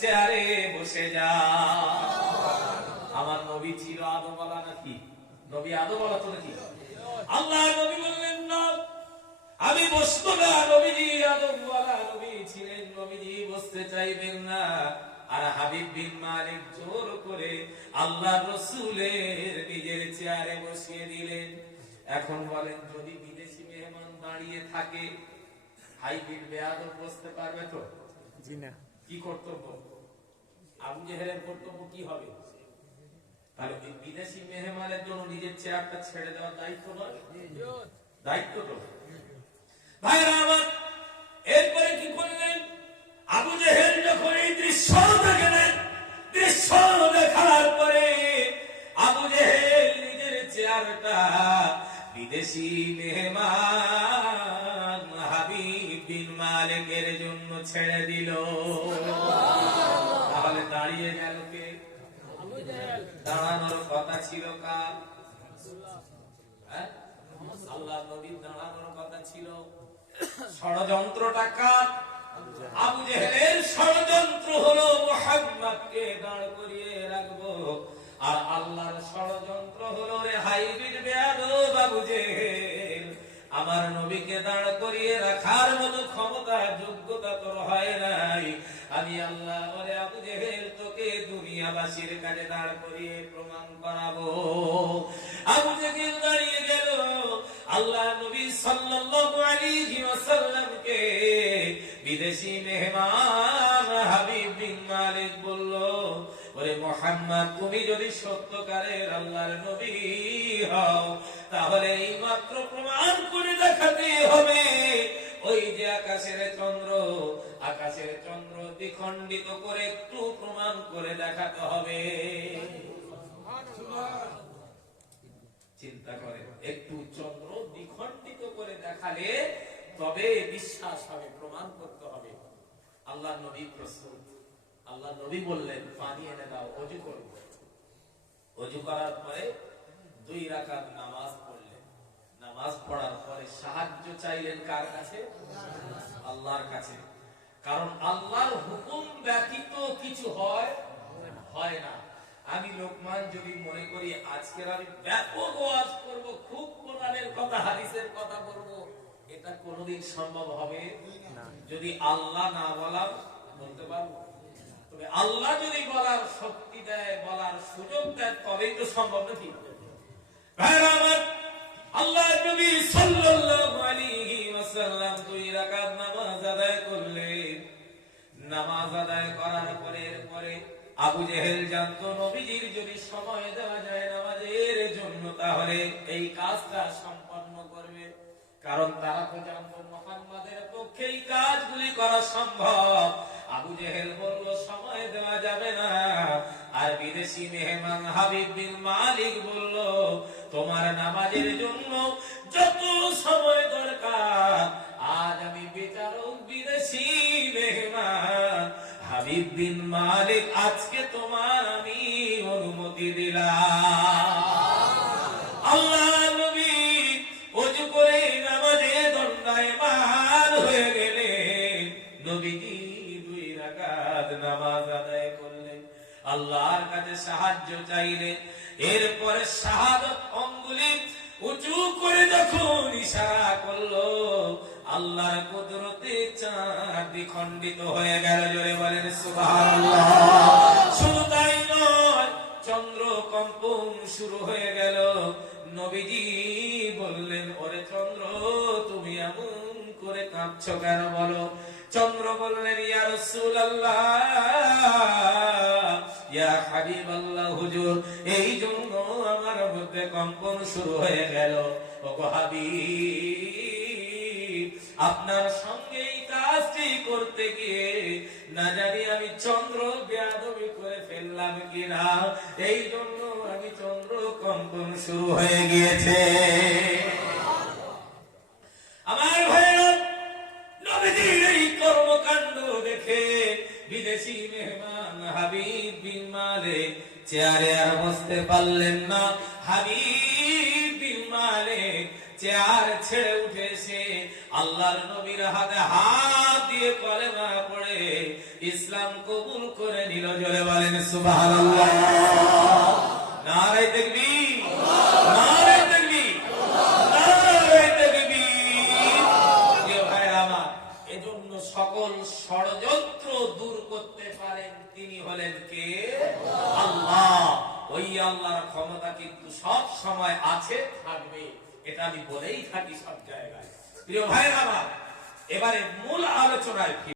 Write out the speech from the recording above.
চেয়ারে বসে যা। আমার নবী ছিল আদমওয়ালা নাকি? নবী আদমওয়ালা তো নাকি? আল্লাহ নবী বললেন না, আমি বসবো না। নবীজি আদমওয়ালা নবী ছিলেন, নবীজি বসতে চাইবেন না। আর হাবিব বিন মালিক জোর করে আল্লাহ রাসূলের নিজের চেয়ারে বসিয়ে দিলেন। এখন বলেন, যদি বিদেশি মেহমান দাঁড়িয়ে থাকে, হাইব্রিড বেয়াদব বসতে পারবে তো? জি না। কি কর্তব্য? আবু জেহেলের কর্তব্য কি হবে? তাহলে বিদেশি মেহমানের জন্য নিজের চেয়ারটা ছেড়ে দেওয়ার দায়িত্ব নয়? দায়িত্ব তো। ভাইরা আমার, এরপরে কি করলেন? আবু জেহেল যখন এই দৃশ্য দেখলেন, দৃশ্য দেখার পরে আবু জেহেল নিজের চেয়ারটা বিদেশি মেহমান হাবিব বিন মালিকের জন্য ছেড়ে দিল। তাহলে দাঁড়িয়ে গেল কে? দাঁড়ানোর কথা ছিল কার? আল্লাহ নবীর দাঁড়ানোর কথা ছিল। ষড়যন্ত্রটা কার? আবু জেহেলের ষড়যন্ত্র হলো মুহাম্মদকে দাঁড় করিয়ে রাখবো, আর আল্লাহর ষড়যন্ত্র হলো রে হাইব্রিড বেয়াদব আবু জেহেল, আমার নবীকে দাঁড় করিয়ে রাখার মতো ক্ষমতা যোগ্যতা তোর হয় নাই। আমি আল্লাহ বলে আবু জেহেল তোকে দুনিয়াবাসীর কাছে দাঁড় করিয়ে প্রমাণ করাবো। আবু জেহেল দাঁড়িয়ে গেল। আল্লাহ নবী সাল্লাল্লাহু আলাইহি ওয়াসাল্লামকে বিদেশি মেহমান হাবিব বিন মালিক বলল, ওরে মুহাম্মদ, তুমি যদি সত্যকারের আল্লাহর নবী হও, তাহলে এই মাত্র প্রমাণ করে দেখাতে হবে। ওই যে আকাশের চন্দ্র দ্বিখণ্ডিত করে একটু প্রমাণ করে দেখাতে হবে। চিন্তা করে, একটু চন্দ্র দ্বিখণ্ডিত করে দেখালে তবে বিশ্বাস হবে, প্রমাণ করতে হবে। আল্লাহ নবী প্রস্তুত। আল্লাহ নবী বললেন, পানি এনে দাও, ওযু করব। ওযু করার পরে 2 রাকাত নামাজ পড়লেন। নামাজ পড়ার পরে সাহায্য চাইলেন কার কাছে? আল্লাহর কাছে। কারণ আল্লাহর হুকুম ব্যতীত কিছু হয় না। আমি লোকমান যদি মনে করি আজকের আমি ব্যাপক ওয়াজ করব, খুব কোরআনের কথা হাদিসের কথা বলবো, এটা কোনোদিন সম্ভব হবে না। যদি আল্লাহ না বলার, বলতে পারবো? তবে আল্লাহ যদি বলার শক্তি দেয়, বলার সুযোগ দেয়, তবেই তো সম্ভব নাকি? ভাইরা আমার, আল্লাহ নবী সাল্লাল্লাহু আলাইহি ওয়াসাল্লাম 2 রাকাত নামাজ আদায় করলেন। নামাজ আদায় করার পরে আবু জেহেল জানতো নবীজির যদি সময় দেওয়া যায় নামাজের জন্য, তাহলে এই কাজটা সম্পন্ন করবে। কারণ তারা তো জানতো মুহাম্মাদের পক্ষে এই কাজগুলি করা সম্ভব। আবু জেহেল বলল, সময় দেওয়া যাবে না। আর বিদেশি মেহমান হাবিব বিন মালিক বলল, তোমার নামাজের জন্য যত সময় দরকার, আজ আমি বিচারক বিদেশি মেহমান হাবিব বিন মালিক, আজকে তোমার আমি অনুমতি দিলাম। আল্লাহ নবী ওযু করে নামাজে দণ্ডায়মান হয়ে গেলেন। নবীজি 2 রাকাত নামাজ আদায় করলেন, আল্লাহর কাছে সাহায্য চাইলেন। এরপরে শাহাদাত আঙ্গুলি উঁচু করে যখন ইশারা করলো, আল্লাহর কুদরতে চাঁদ দ্বিখণ্ডিত হয়ে গেল। জোরে বলেন সুবহানাল্লাহ। শুধু তাই নয়, চন্দ্র কম্পন শুরু হয়ে গেল। নবীজি বললেন, ওরে চন্দ্র, তুমি এমন করে কাঁপছো কেন বলো? চন্দ্র বললেন, ইয়া রাসূলুল্লাহ, ইয়া হাবিবাল্লাহ, হুজুর, এই জন্য আমার মধ্যে কম্পন শুরু হয়ে গেল। ওগো হাবিব, আপনার সঙ্গে এই কাজটি করতে গিয়ে না জানি আমি চন্দ্র বেয়াদবি করে ফেললাম কিনা, এই জন্য আমি চন্দ্র কম্পন শুরু হয়ে গিয়েছে। আমার ভাইরা, নবীজির এই কর্মকাণ্ড দেখে বিদেশি মেহমান হাবিব বিন মালিক চেয়ারে আর বসতে পারলেন না। হাবিব বিন মালিক চেয়ার ছেড়ে উঠে এসে আল্লাহর নবীর হাতে হাত দিয়ে কলেমা পড়ে ইসলাম কবুল করে নিল। জোরে বলেন সুবহানাল্লাহ। নারে তাকবীর, নারে তাকবীর, নারে তাকবীর। প্রিয় ভাইরা আমার, এজন্য সকল ষড়যন্ত্র দূর করতে পারেন তিনি হলেন কে? আল্লাহ। ওই আল্লাহর ক্ষমতা কিন্তু সব সময় আছে, থাকবে, এটা আমি বলেই থাকি সব জায়গায়। প্রিয় ভাইরা আমার, এবারে মূল আলোচনায়